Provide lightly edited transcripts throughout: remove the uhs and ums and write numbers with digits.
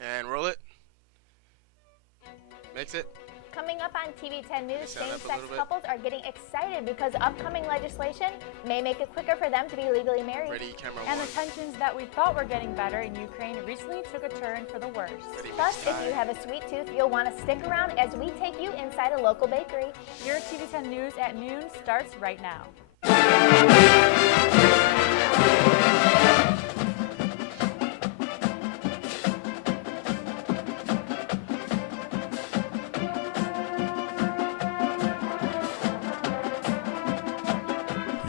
And roll it. Mix it. Coming up on TV 10 News, Sound up a same-sex little bit. couples are getting excited because upcoming legislation may make it quicker for them to be legally married. Ready, camera And one. the tensions that we thought were getting better in Ukraine recently took a turn for the worse. Ready, Plus, mix if time. you have a sweet tooth, you'll want to stick around as we take you inside a local bakery. Your TV 10 News at noon starts right now.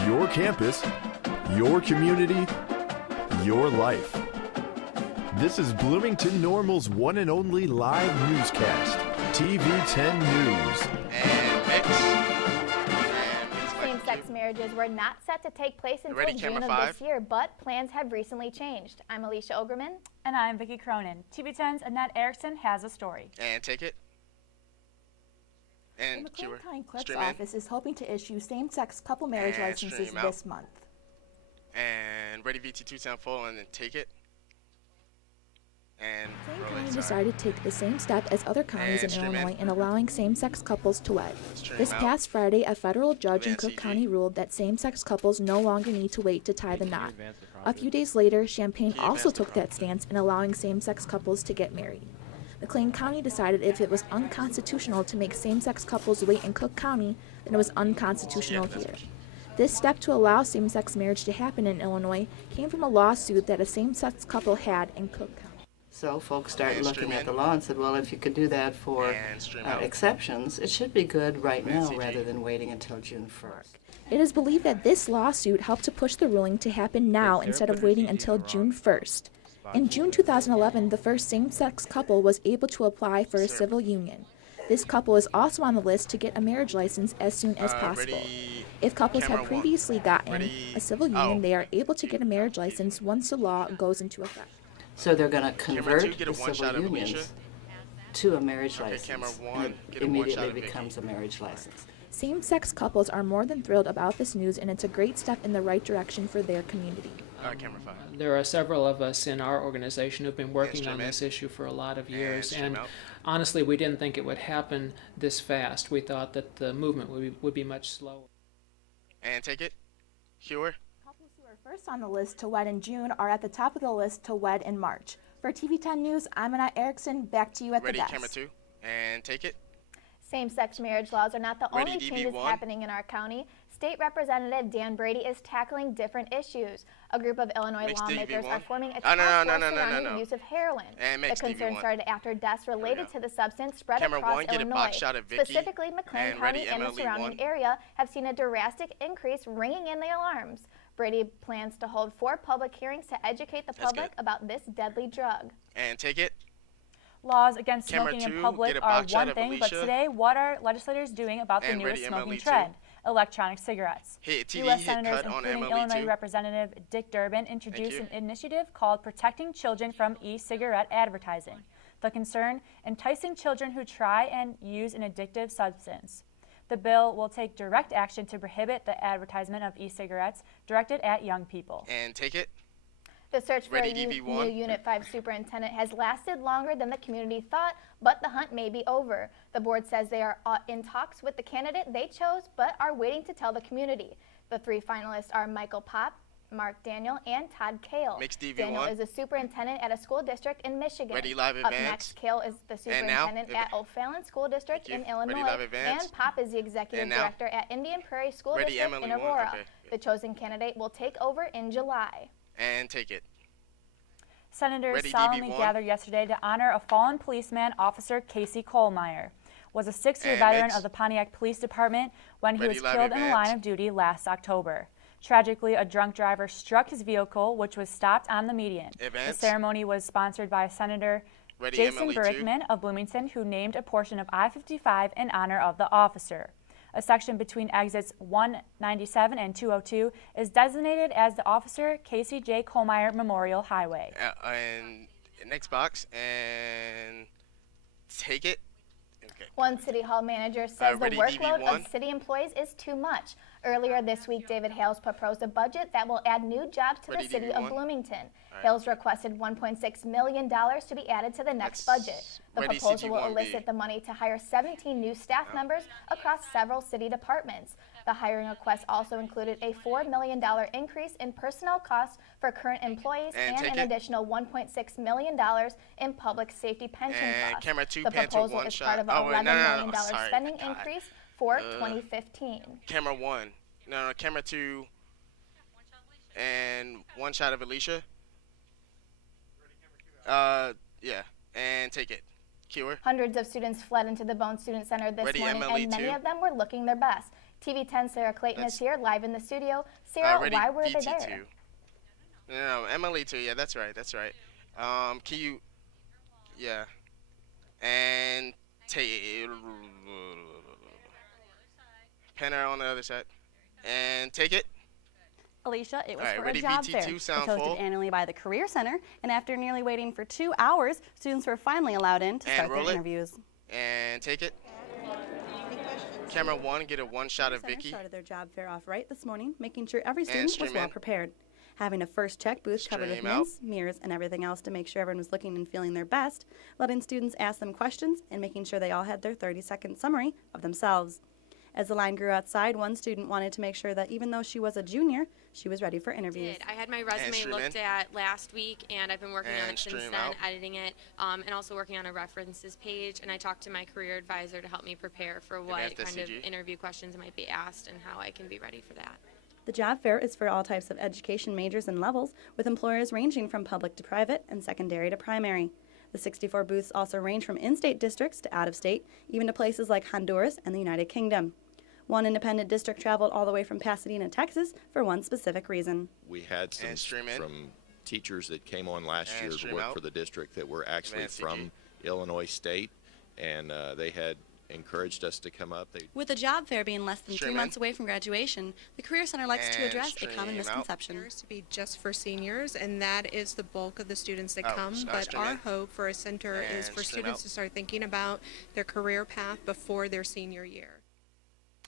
Your campus, your community, your life. This is Bloomington Normal's one and only live newscast, TV 10 News. And mix. Same-sex marriages were not set to take place until Ready, June camera of five. this year, but plans have recently changed. I'm Alicia Ogerman. And I'm Vicki Cronin. TV 10's Annette Erickson has a story. And take it. The And McLean cue County Clerk's stream in. office is hoping to issue same-sex couple marriage And licenses stream out. this month. And ready, VT2 sound full, and then take it. And McLean roll County it. Sorry. decided to take the same step as other counties in And stream in. Illinois in allowing same-sex couples to wed. Stream This out. past Friday, a federal judge in Advance Cook CG. County ruled that same-sex couples no longer need to wait to tie the knot. A few days later, Champaign Can you also advance the took that stance in allowing same-sex couples to get married. McLean County decided if it was unconstitutional to make same-sex couples wait in Cook County, then it was unconstitutional Yeah, that's here. This step to allow same-sex marriage to happen in Illinois came from a lawsuit that a same-sex couple had in Cook County. So folks started And looking stream at in. the law and said, well, if you could do that for And stream out. exceptions, it should be good right And now CG. rather than waiting until June 1st. It is believed that this lawsuit helped to push the ruling to happen now instead of waiting until June 1st. In June 2011, the first same-sex couple was able to apply for a civil union. This couple is also on the list to get a marriage license as soon as possible. Ready, If couples camera have one. previously gotten Ready, a civil union, oh. they are able to get a marriage license once the law goes into effect. So they're going to Camera convert two, get a the one shot civil of Alicia. unions to a marriage Okay, license. camera and one, it get a one shot immediately of Vicky. becomes a marriage license. Same-sex couples are more than thrilled about this news, and it's a great step in the right direction for their community. Camera five. There are several of us in our organization who've been working on stream in. this issue for a lot of years, stream and out. honestly, we didn't think it would happen this fast. We thought that the movement would be much slower. And take it. Hewer. Couples who are first on the list to wed in June are at the top of the list to wed in March. For TV 10 News, I'm Annette Erickson. Back to you at Ready, the desk. camera two. And take it. Same-sex marriage laws are not the Ready, only DB changes one. happening in our county. State Representative Dan Brady is tackling different issues. A group of Illinois Mix lawmakers DV1. are forming a Oh, task no, force no, no, no, surrounding no. the use of heroin. And The mix concern DV1. started after deaths related go. to the substance spread Camera across one, get a Illinois. box shot of Vicky. Specifically, McLean And County ready, and the MLE surrounding one. area have seen a drastic increase, ringing in the alarms. Brady plans to hold 4 public hearings to educate the That's public good. about this deadly drug. And take it. Laws against Camera smoking two, in public get a are box shot one of thing, but Alicia. today, what are legislators doing about the And newest ready, smoking MLE two. trend? Electronic cigarettes. Hit TV, U.S. hit Senators, cut on including MLE Illinois two. Representative Dick Durbin, introduced you. an initiative called Protecting Children from E-Cigarette Advertising. The concern, enticing children who try and use an addictive substance. The bill will take direct action to prohibit the advertisement of e-cigarettes directed at young people. And take it. The search for Ready, a DV1. new Unit 5 superintendent has lasted longer than the community thought, but the hunt may be over. The board says they are in talks with the candidate they chose, but are waiting to tell the community. The 3 finalists are Michael Pop, Mark Daniel, and Todd Kale. Mix DV1. Daniel is a superintendent at a school district in Michigan. Ready, live Up advance. next, Kale is the And now, superintendent at O'Fallon School District Thank in you. Illinois. Ready, live advance. And Pop is the executive And now, director at Indian Prairie School Ready, District in MLE1. Aurora. Okay. The chosen candidate will take over in July. And take it. Senators Ready, solemnly DB1. gathered yesterday to honor a fallen policeman, Officer Casey Kohlmeyer. Was a 6-year And veteran mix. of the Pontiac Police Department when he Ready, was live killed in the line advance. of duty last October. Tragically, a drunk driver struck his vehicle, which was stopped on the median. Advance. The ceremony was sponsored by Senator Ready, Jason MLE2. Berrickman of Bloomington, who named a portion of I-55 in honor of the officer. A section between exits 197 and 202 is designated as the Officer Casey J. Kohlmeyer Memorial Highway. And next box. And take it. Okay. One City Hall manager says the Ready, workload DV1. of city employees is too much. Earlier this week, David Hales proposed a budget that will add new jobs to the city of Bloomington. Hales requested $1.6 million to be added to the next budget. The proposal will elicit the money to hire 17 new staff members across several city departments. The hiring request also included a $4 million increase in personnel costs for current employees and an additional $1.6 million in public safety pension costs. The proposal is part of an $11 million spending increase for 2015. Camera 1. No, camera 2. And one shot of Alicia. Yeah. And take it. Cue her. Hundreds of students fled into the Bone Student Center this morning, Emily, and many too. of them were looking their best. TV 10 Sarah Clayton is here live in the studio. Sarah, why were they there? No, Emily too. Yeah, that's right. That's right. Can you? Yeah. And take pen her on the other side. And take it. Alicia, it was All right, for a ready, job VT2, fair. It's sound hosted full. annually by the Career Center, and after nearly waiting for 2 hours, students were finally allowed in to And start roll their it. interviews. And take it. Camera 1, get a one shot of Center Vicky. started their job fair off right this morning, making sure every student was stream well in. prepared. Having a first check booth covered with Stream out. mints, mirrors, and everything else to make sure everyone was looking and feeling their best, letting students ask them questions and making sure they all had their 30-second summary of themselves. As the line grew outside, one student wanted to make sure that even though she was a junior, she was ready for interviews. I had my resume looked at last week, and I've been working on it since then, editing it, and also working on a references page. And I talked to my career advisor to help me prepare for what kind of interview questions might be asked and how I can be ready for that. The job fair is for all types of education majors and levels, with employers ranging from public to private and secondary to primary. The 64 booths also range from in-state districts to out-of-state, even to places like Honduras and the United Kingdom. One independent district traveled all the way from Pasadena, Texas, for one specific reason. We had some from teachers that came on last year to work for the district that were actually from Illinois State, and they had encouraged us to come up. With the job fair being less than 3 months away from graduation, the Career Center likes to address a common misconception. It to be just for seniors, and that is the bulk of the students that come. But our hope for a center is for students to start thinking about their career path before their senior year.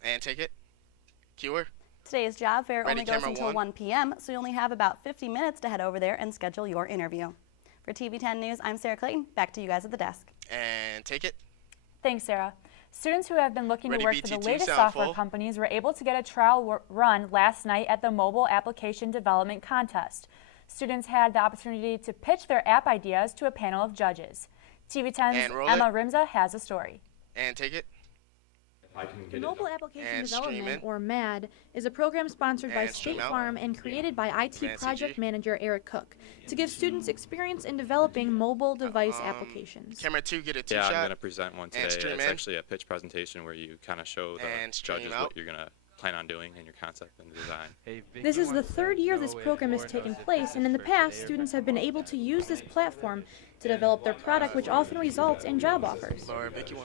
And take it. Cue her. Today's job fair only goes until 1 p.m., so you only have about 50 minutes to head over there and schedule your interview. For TV 10 News, I'm Sarah Clayton. Back to you guys at the desk. And take it. Thanks, Sarah. Students who have been looking to work for the latest software companies were able to get a trial run last night at the Mobile Application Development Contest. Students had the opportunity to pitch their app ideas to a panel of judges. TV 10's Emma Rimza has a story. And take it. Mobile Application Development, or MAD, is a program sponsored by State Farm and created by IT project manager Eric Cook to give students experience in developing mobile device applications. Camera 2, get a two-shot. Yeah, I'm going to present one today. It's actually a pitch presentation where you kind of show the judges what you're going to plan on doing in your concept and design. This is the third year this program has taken place, and in the past, students have been able to use this platform to develop their product, which often results in job offers.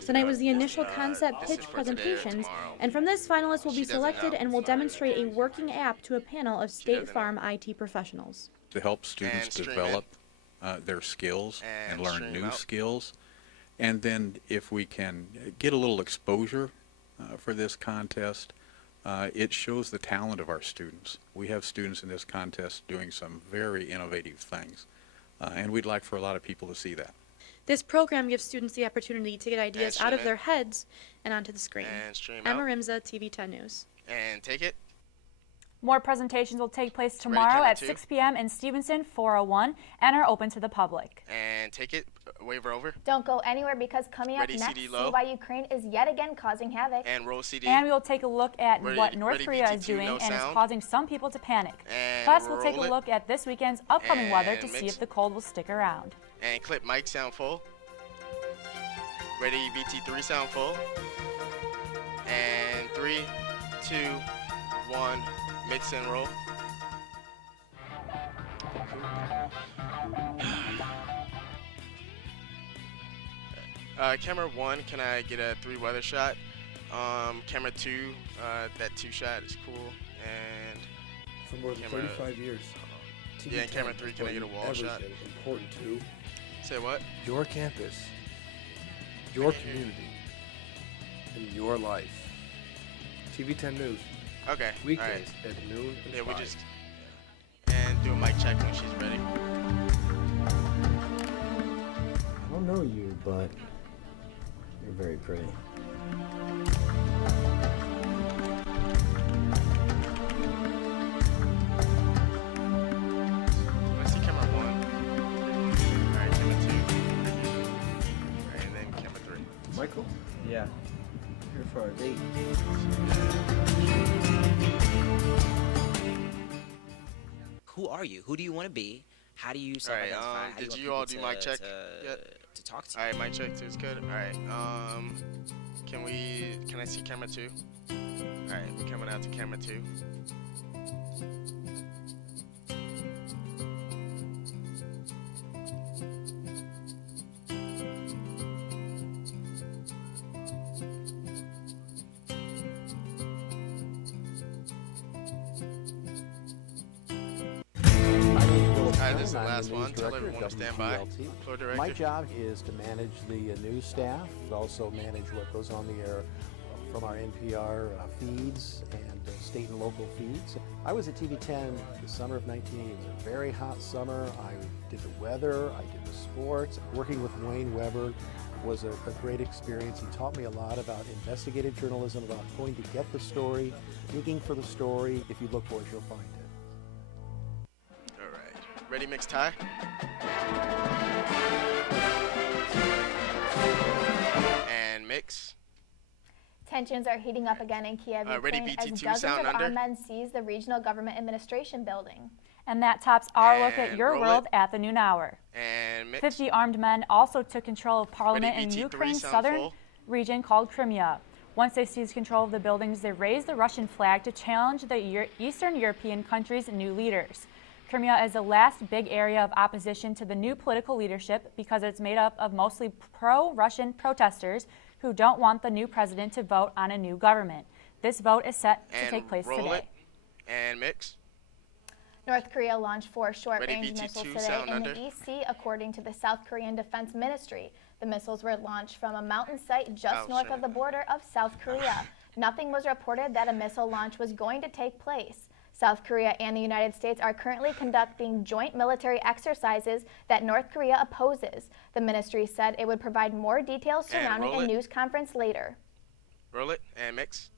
Tonight was the initial concept pitch presentations, and from this, finalists will be selected and will demonstrate a working app to a panel of State Farm IT professionals. To help students develop their skills and learn new skills, and then if we can get a little exposure for this contest, it shows the talent of our students. We have students in this contest doing some very innovative things, and we'd like for a lot of people to see that. This program gives students the opportunity to get ideas out of their heads and onto the screen. Emma Rimza, TV 10 News. And take it. More presentations will take place tomorrow at 6 p.m. in Stevenson 401 and are open to the public. And take it. Waver over. Don't go anywhere because coming up next, see why Ukraine is yet again causing havoc. And roll CD. And we will take a look at what North Korea is doing and is causing some people to panic. And plus, we'll take a look at this weekend's upcoming weather to see if the cold will stick around. And clip mic sound full. Ready, VT3 sound full. And 3, 2, 1, mix and roll. Camera 1, can I get a 3 weather shot? Camera 2, that 2 shot is cool. And for more than 35 years. Yeah, and camera 3, can I get a wall shot? Important too. Say what? Your campus, your community, and your life. TV 10 News. Okay. Weekdays at noon and 5. We just and do a mic check when she's ready. I don't know you, but you're very pretty. I see camera 1. Alright, camera 2. Alright, and then camera 3. Michael? Yeah. Here for our date. Who are you? Who do you want to be? How do you self-identify? Did you all do mic check yet? To talk to you. Alright, mic check 2 is good. Alright, can I see camera 2? Alright, we're coming out to camera 2. This is the last one. Tell everyone to stand by. Floor director. My job is to manage the news staff, but also manage what goes on the air from our NPR feeds and state and local feeds. I was at TV10 the summer of 1980. It was a very hot summer. I did the weather, I did the sports. Working with Wayne Weber was a great experience. He taught me a lot about investigative journalism, about going to get the story, digging for the story. If you look for it, you'll find it. Ready, mix, tie? And mix. Tensions are heating up again in Kiev, Ukraine, as dozens of armed men seize the regional government administration building. And that tops our look at your world at the noon hour. And mix. 50 armed men also took control of parliament in Ukraine's southern region called Crimea. Once they seized control of the buildings, they raised the Russian flag to challenge the Eastern European countries' new leaders. Crimea is the last big area of opposition to the new political leadership because it's made up of mostly pro-Russian protesters who don't want the new president to vote on a new government. This vote is set to take place today. And mix. North Korea launched 4 short-range missiles today in the East Sea, according to the South Korean Defense Ministry. The missiles were launched from a mountain site just north of the border of South Korea. Nothing was reported that a missile launch was going to take place. South Korea and the United States are currently conducting joint military exercises that North Korea opposes. The ministry said it would provide more details surrounding a news conference later. Roll it and mix.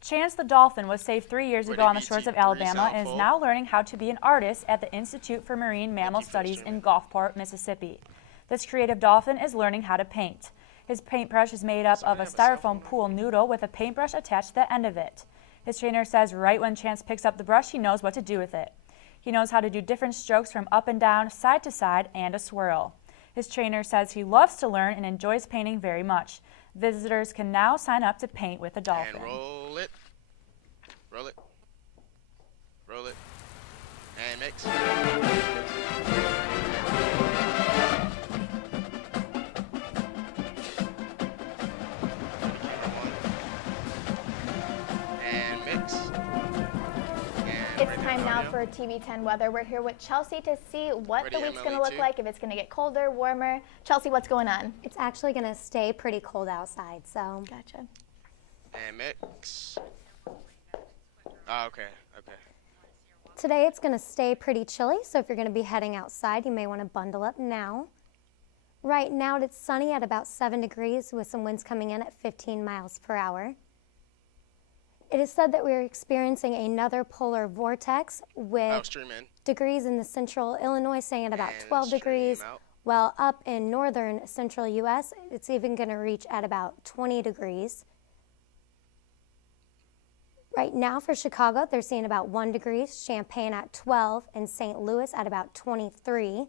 Chance the dolphin was saved 3 years ago on the shores of Alabama and is now learning how to be an artist at the Institute for Marine Mammal Studies in Gulfport, Mississippi. This creative dolphin is learning how to paint. His paintbrush is made up of a styrofoam pool noodle with a paintbrush attached to the end of it. His trainer says right when Chance picks up the brush, he knows what to do with it. He knows how to do different strokes from up and down, side to side, and a swirl. His trainer says he loves to learn and enjoys painting very much. Visitors can now sign up to paint with a dolphin. And roll it. Roll it. Roll it. And mix. It's time now for TV10 weather. We're here with Chelsea to see what the week's going to look like, if it's going to get colder, warmer. Chelsea, what's going on? It's actually going to stay pretty cold outside, so. Gotcha. And mix. Oh, okay. Today it's going to stay pretty chilly, so if you're going to be heading outside, you may want to bundle up now. Right now it's sunny at about 7 degrees with some winds coming in at 15 miles per hour. It is said that we're experiencing another polar vortex with degrees in the central Illinois staying at about 12 degrees, while up in northern central U.S., it's even going to reach at about 20 degrees. Right now for Chicago, they're seeing about 1 degree, Champaign at 12, and St. Louis at about 23.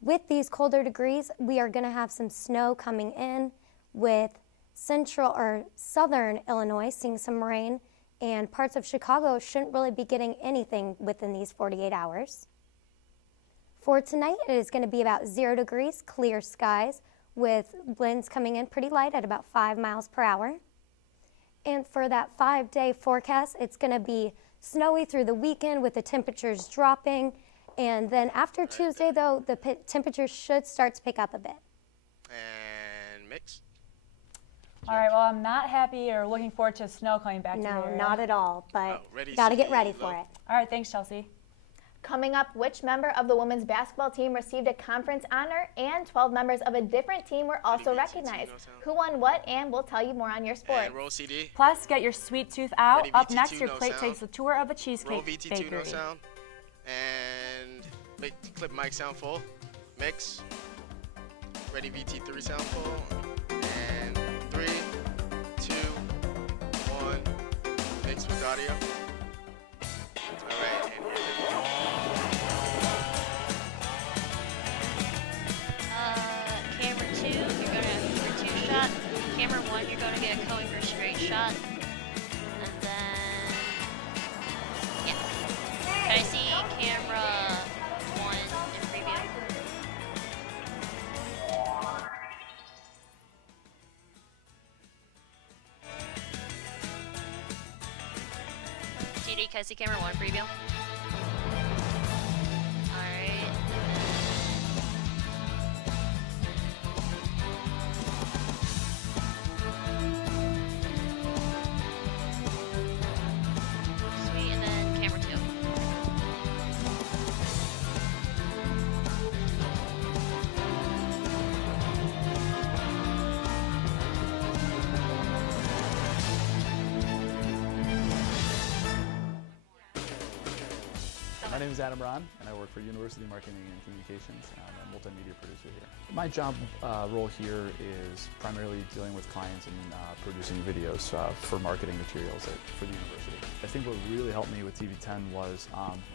With these colder degrees, we are going to have some snow coming in with central or southern Illinois seeing some rain, and parts of Chicago shouldn't really be getting anything within these 48 hours. For tonight, it is going to be about 0 degrees, clear skies, with winds coming in pretty light at about 5 miles per hour. And for that 5-day forecast, it's going to be snowy through the weekend with the temperatures dropping, and then after Tuesday, though, the temperatures should start to pick up a bit. And mix. All right, well, I'm not happy or looking forward to snow coming back to the area. No, not at all, but gotta get ready for it. All right, thanks, Chelsea. Coming up, which member of the women's basketball team received a conference honor, and 12 members of a different team were also recognized. Who won what, and we'll tell you more on your sport. Roll CD. Plus, get your sweet tooth out. Ready, Up VT2, next, your no plate sound. takes a tour of a cheesecake Roll VT2, bakery. no sound. And wait, clip mic sound full. Mix. Ready, VT3 sound full. And 3, 2, 1. Mix with audio. All right, and here we go. Camera 2, you're going to have for 2 shot. Camera 1, you're going to get a Cohen for a straight shot. And then, yeah. Can I see camera 1 in preview? TD, can I see camera 1 preview? Alright. Sweet, and then camera 2. My name is Adam Ron, and I work for University Marketing and Communications. I'm a multimedia producer here. My job role here is primarily dealing with clients and producing videos for marketing materials for the university. I think what really helped me with TV10 was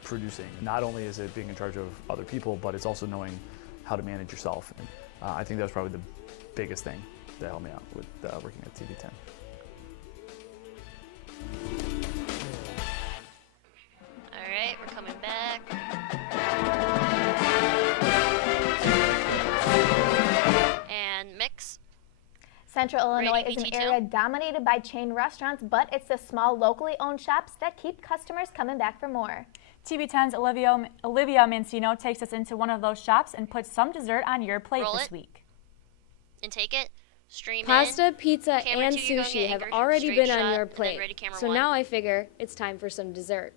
producing. Not only is it being in charge of other people, but it's also knowing how to manage yourself. And I think that was probably the biggest thing that helped me out with working at TV10. Alright, we're coming back. And mix. Central Illinois Ready, is an VT2? area dominated by chain restaurants, but it's the small, locally owned shops that keep customers coming back for more. TV10's Olivia Mancino takes us into one of those shops and puts some dessert on your plate Roll this it. week. And take it. Stream Pasta, in. pizza, Camera and 2, you're going sushi to have get already straight been shot, on your and then plate. ready, camera So 1. now I figure it's time for some dessert.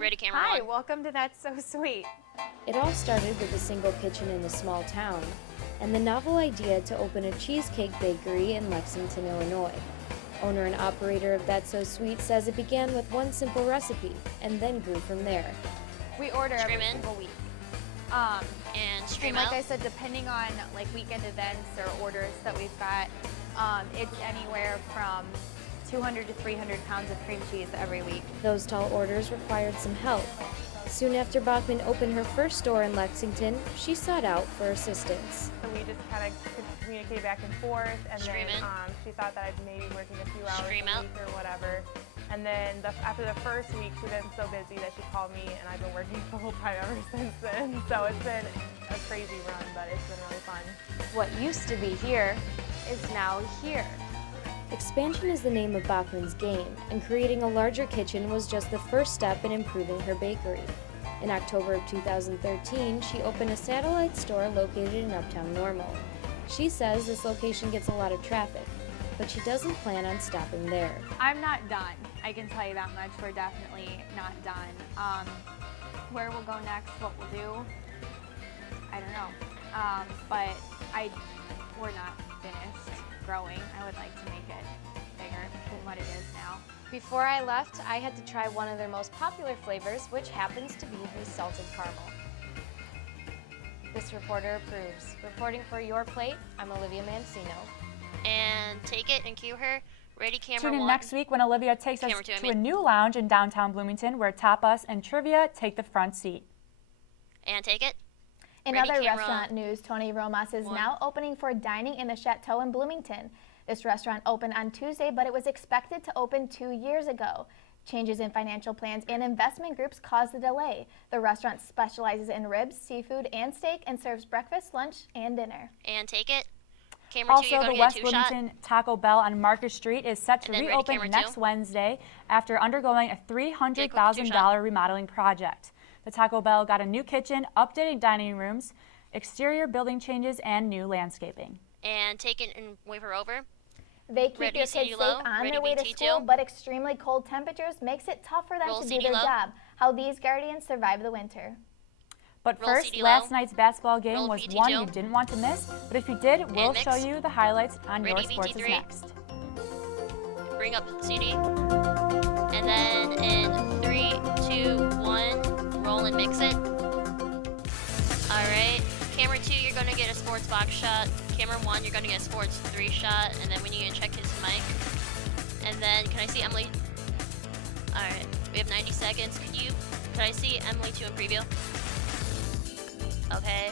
Ready, camera Hi, 1. welcome to That's So Sweet. It all started with a single kitchen in a small town and the novel idea to open a cheesecake bakery in Lexington, Illinois. Owner and operator of That's So Sweet says it began with one simple recipe and then grew from there. We order every Stream in. single week. And stream like out. I said, depending on like weekend events or orders that we've got, it's anywhere from 200 to 300 pounds of cream cheese every week. Those tall orders required some help. Soon after Bachman opened her first store in Lexington, she sought out for assistance. So we just kind of communicated back and forth, and Stream then in. she thought that I'd maybe working a few hours Stream a out. week or whatever. And then after the first week, she's been so busy that she called me, and I've been working full time ever since then. So it's been a crazy run, but it's been really fun. What used to be here is now here. Expansion is the name of Bachman's game, and creating a larger kitchen was just the first step in improving her bakery. In October of 2013, she opened a satellite store located in Uptown Normal. She says this location gets a lot of traffic, but she doesn't plan on stopping there. I'm not done. I can tell you that much. We're definitely not done. Where we'll go next, what we'll do, I don't know. But we're not finished growing. I would like to make it bigger than what it is now. Before I left, I had to try one of their most popular flavors, which happens to be the salted caramel. This reporter approves. Reporting for Your Plate, I'm Olivia Mancino. And take it and cue her. Ready, camera Tune in 1. next week when Olivia takes us Camera 2, I to a mean. new lounge in downtown Bloomington where tapas and trivia take the front seat. And take it. In Ready, other camera restaurant news, Tony Romas is 1. now opening for dining in the Chateau in Bloomington. This restaurant opened on Tuesday, but it was expected to open 2 years ago. Changes in financial plans and investment groups caused the delay. The restaurant specializes in ribs, seafood, and steak and serves breakfast, lunch, and dinner. And take it. Camera 2, Also, you're the going to West get a 2-shot. Bloomington Taco Bell on Market Street is set to And then ready, reopen camera next 2. Wednesday after undergoing a $300,000 2-shot. remodeling project. The Taco Bell got a new kitchen, updated dining rooms, exterior building changes, and new landscaping. And take it and wave her over. They keep their kids safe on their way to school, but extremely cold temperatures makes it tough for them to do their job. How these guardians survive the winter. But first, last night's basketball game was one you didn't want to miss. But if you did, we'll show you the highlights on Your Sports is Next. Bring up CD. And then in 3, 2, 1, roll and mix it. All right. Camera 2, you're going to get a sports box shot. Camera 1, you're going to get a sports 3 shot. And then we need to check his mic. And then, can I see Emily? All right. We have 90 seconds. Could I see Emily 2 in preview? Okay.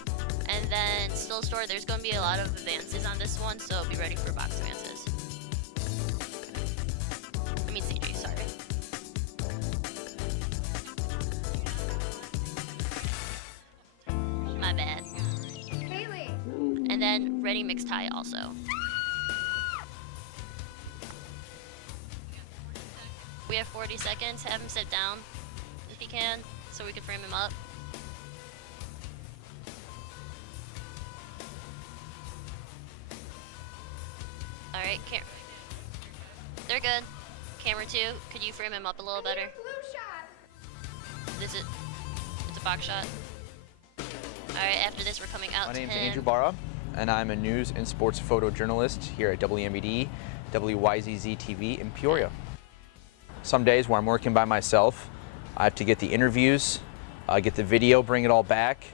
And then still store, there's going to be a lot of advances on this one, so be ready for box advances. I mean CG, sorry. My bad. And then ready mix tie also. We have 40 seconds. Have him sit down if he can, so we can frame him up. All right, they're good. Camera 2, could you frame him up a little better? It's a box shot. All right, after this, we're coming out. My name's Andrew Barra, and I'm a news and sports photojournalist here at WMBD, WYZZ-TV in Peoria. Some days where I'm working by myself, I have to get the interviews, get the video, bring it all back,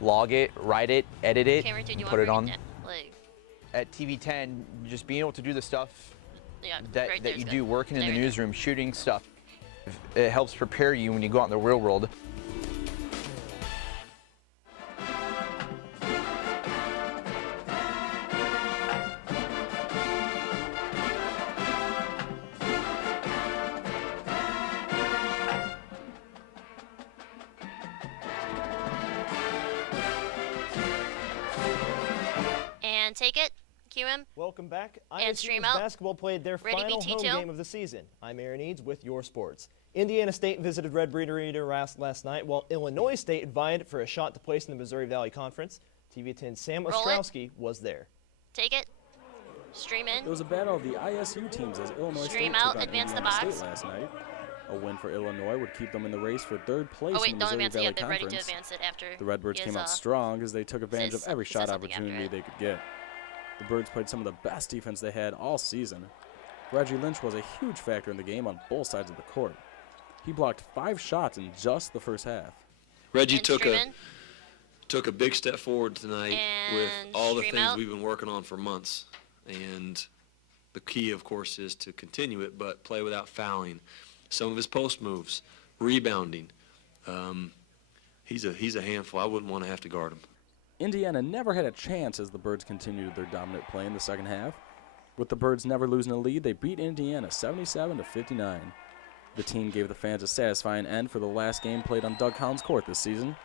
log it, write it, edit it, and put it on. At TV10, just being able to do the stuff that you do, working in the newsroom, shooting stuff, it helps prepare you when you go out in the real world. And take it. Cue him. Welcome back. And stream out. Basketball played their final home game of the season. I'm Aaron Eads with Your Sports. Indiana State visited Red Bird Arena last night, while Illinois State vied for a shot to place in the Missouri Valley Conference. TV10's Sam Ostrowski was there. Take it. Stream in. It was a battle of the ISU teams as Illinois State took on Indiana State last night. A win for Illinois would keep them in the race for third place in the Missouri Valley Conference. Ready to advance it after the Redbirds came out strong as they took advantage of every shot opportunity they could get. The Birds played some of the best defense they had all season. Reggie Lynch was a huge factor in the game on both sides of the court. He blocked 5 shots in just the first half. Reggie took a big step forward tonight with all the things we've been working on for months. And the key, of course, is to continue it, but play without fouling. Some of his post moves, rebounding. He's a handful. I wouldn't want to have to guard him. Indiana never had a chance as the Birds continued their dominant play in the second half. With the Birds never losing a lead, they beat Indiana 77-59. The team gave the fans a satisfying end for the last game played on Doug Collins' court this season.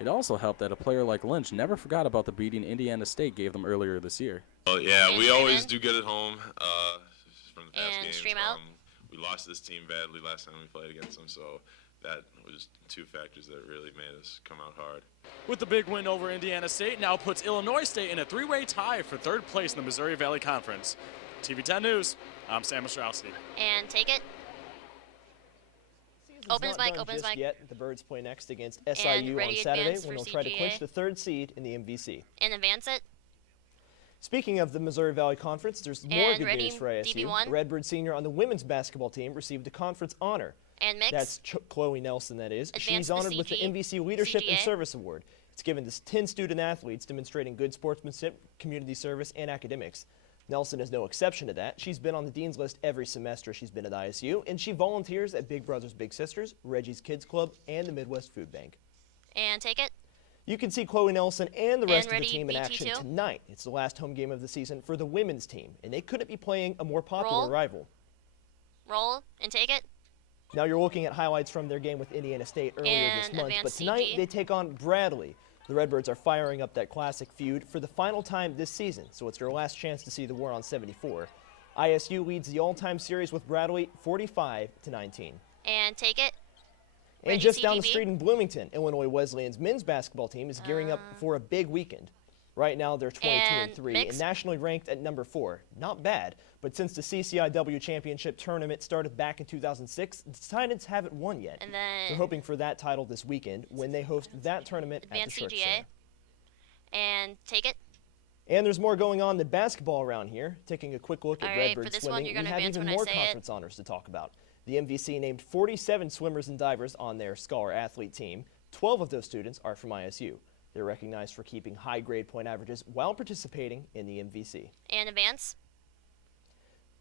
It also helped that a player like Lynch never forgot about the beating Indiana State gave them earlier this year. Oh yeah, we always do good at home from the past games. Stream out. We lost this team badly last time we played against them, so that was 2 factors that really made us come out hard. With the big win over Indiana State, now puts Illinois State in a 3-way tie for 3rd place in the Missouri Valley Conference. TV10 News, I'm Sam Ostrowski. And take it. Open his mic, open his mic. Yet. The Birds play next against SIU on Saturday when they'll try to clinch the 3rd seed in the MVC. And advance it. Speaking of the Missouri Valley Conference, there's more good news for ISU. DB1. Redbird senior on the women's basketball team received a conference honor. And mix. That's Chloe Nelson, that is. She's honored with the MVC Leadership and Service Award. It's given to 10 student athletes demonstrating good sportsmanship, community service, and academics. Nelson is no exception to that. She's been on the Dean's List every semester she's been at ISU, and she volunteers at Big Brothers Big Sisters, Reggie's Kids Club, and the Midwest Food Bank. And take it. You can see Chloe Nelson and the rest of the team in action tonight. It's the last home game of the season for the women's team, and they couldn't be playing a more popular rival. Roll and take it. Now you're looking at highlights from their game with Indiana State earlier this month, but tonight they take on Bradley. The Redbirds are firing up that classic feud for the final time this season, so it's their last chance to see the war on 74. ISU leads the all-time series with Bradley 45-19. And take it. And just down the street in Bloomington, Illinois Wesleyan's men's basketball team is gearing up for a big weekend. Right now, they're 22-3 and nationally ranked at number 4. Not bad, but since the CCIW Championship tournament started back in 2006, the Titans haven't won yet. And then they're hoping for that title this weekend when they host that tournament at the Shark Center. And take it. And there's more going on than basketball around here. Taking a quick look at Redbird swimming, we have even more conference honors to talk about. The MVC named 47 swimmers and divers on their Scholar Athlete team. 12 of those students are from ISU. They're recognized for keeping high grade point averages while participating in the MVC. And advance.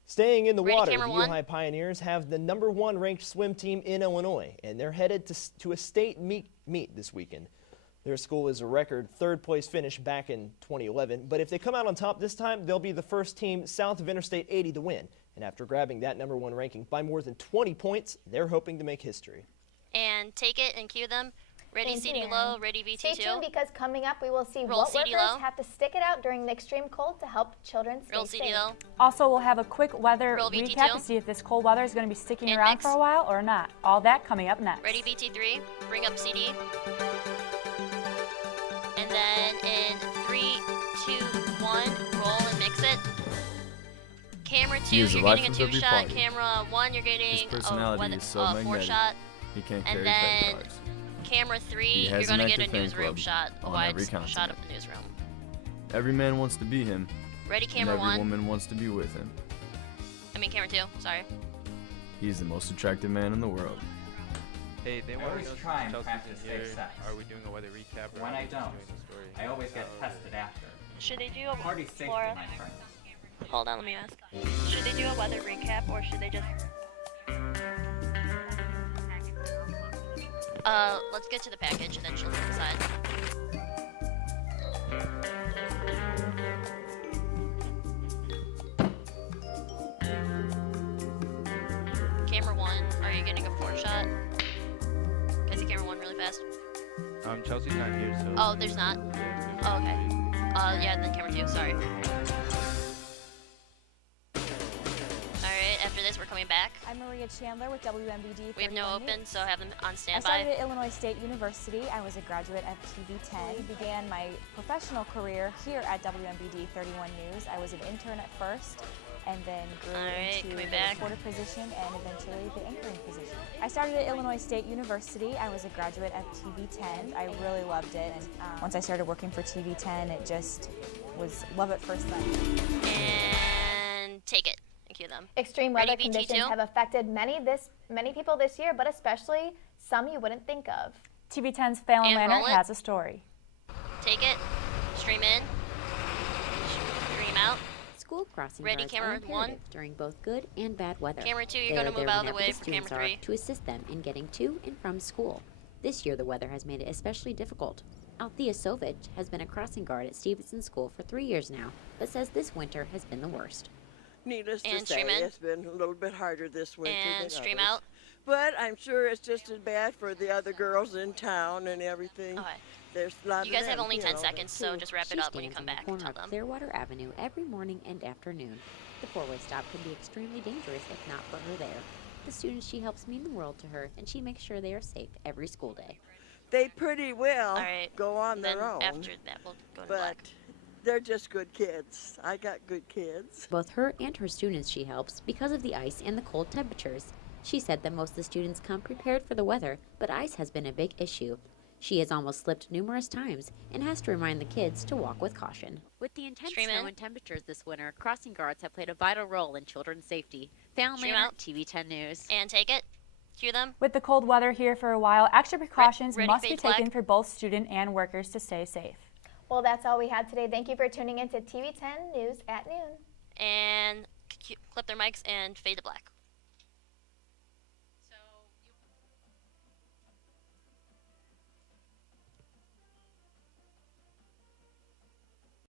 Staying in the water, the U-High Pioneers have the #1 ranked swim team in Illinois, and they're headed to a state meet this weekend. Their school is a record third-place finish back in 2011, but if they come out on top this time, they'll be the first team south of Interstate 80 to win. And after grabbing that #1 ranking by more than 20 points, they're hoping to make history. And take it and cue them. Ready CD low, ready VT2. Stay tuned because coming up we will see Roll what CD workers low. have to stick it out during the extreme cold to help children stay Roll CD safe. low. Also, we'll have a quick weather Roll recap VT2. to see if this cold weather is going to be sticking And around mix. for a while or not. All that coming up next. Ready VT3, bring up CD. And then in 3, 2, 1, roll and mix it. Camera 2, you're getting a 2-shot. Camera 1, you're getting a 4-shot. He can't and carry then cards. Camera 3, you're going to get a newsroom shot, a wide shot of the newsroom. Every man wants to be him. Ready, camera and 1. every woman wants to be with him. I mean, camera 2, sorry. He's the most attractive man in the world. Hey, they want to try and Chelsea's practice in here. safe sex. Are we doing a weather recap? Or When are I we just don't, doing the story? I always get tested after. Should they do a Party safety, Laura? my friend. Hold on, let me ask. Should they do a weather recap or should they just... let's get to the package and then she'll decide. Camera 1, are you getting a 4-shot? Can I see camera 1 really fast? Chelsea's not here, so... Oh, there's not? Oh, okay. Yeah, then camera 2, sorry. Alright, after this, we're coming back. I'm Maria Chandler with WMBD. We have no open, so have them on I standby. started at Illinois State University. I was a graduate at TV10. I began my professional career here at WMBD 31 News. I was an intern at first and then grew into the reporter position and eventually the anchoring position. I started at Illinois State University. I was a graduate at TV10. I really loved it. And once I started working for TV10, it just was love at first sight. And take it. Cue them. Extreme weather conditions have affected many people this year, but especially some you wouldn't think of. TV10's Fallon Lanner has a story. Take it. Stream in. Stream out. School crossing Ready, guards camera are 1. imperative during both good and bad weather. Camera 2, you're They going are to move there out of the whenever way the for camera students 3. are to assist them in getting to and from school. This year, the weather has made it especially difficult. Althea Sovich has been a crossing guard at Stevenson School for 3 years now, but says this winter has been the worst. Needless to say, it's been a little bit harder this winter And than stream others. out. But I'm sure it's just as bad for the other girls in town and everything. Okay. There's a lot You guys of have them, only 10 know, seconds, so too. just wrap it She up when you stands come on the back. corner Tell of them. Clearwater Avenue every morning and afternoon. The four-way stop can be extremely dangerous if not for her there. The students she helps mean the world to her, and she makes sure they are safe every school day. They pretty well right. go on Then their own. after that, we'll go to but black. they're just good kids. I got good kids. Both her and her students she helps because of the ice and the cold temperatures. She said that most of the students come prepared for the weather, but ice has been a big issue. She has almost slipped numerous times and has to remind the kids to walk with caution. With the intense snow and temperatures this winter, crossing guards have played a vital role in children's safety. Fallon Lanner, TV10 News. And take it. Cue them. With the cold weather here for a while, extra precautions Ready, must be fade flag. taken for both student and workers to stay safe. Well, that's all we had today. Thank you for tuning in to TV10 News at noon. And clip their mics and fade to black.